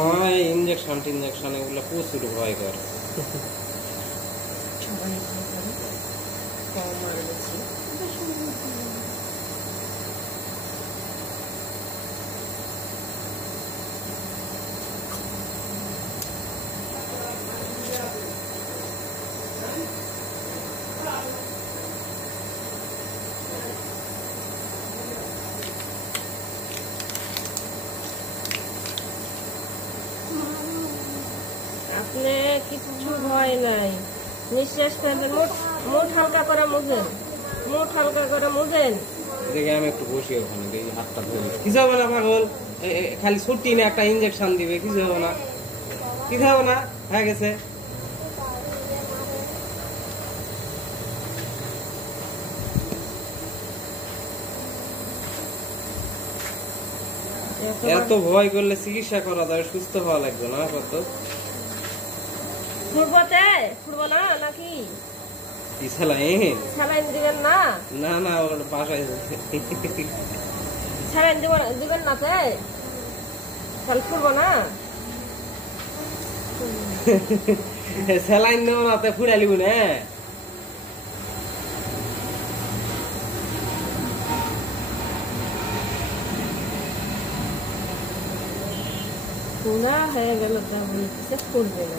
হয় ইনজেকশন টিনজেকশন এগুলো প্রচুর ভয় করে। আপনি কিচ্ছু ভয় নাই, নিঃশ্বাস ফেলবেন, মুখ হালকা করে মুজেন, মুখ হালকা করে মুজেন। দেখে আমি একটু বসি ওখানে, দেখি হাতটা ধরে। কিছু হবে না পাগল, খালি ছুটি না একটা ইনজেকশন দিবে, কিছু হবে না, কিছু হবে না, হয়ে গেছে। এত ভয় করলে চিকিৎসা করা যায়, সুস্থ হওয়া লাগবে না কত। ফুটবো না নাকি? কি স্যালাইন? স্যালাইন দিবেন না? না না, ওর বাসায় স্যালাইন দিবেন না, তাহলে ফুটবো না। স্যালাইন নেব না, তা ফুড়া লিব না। পুরা হয়ে গেল, তা বলতেছে ফুটবে না।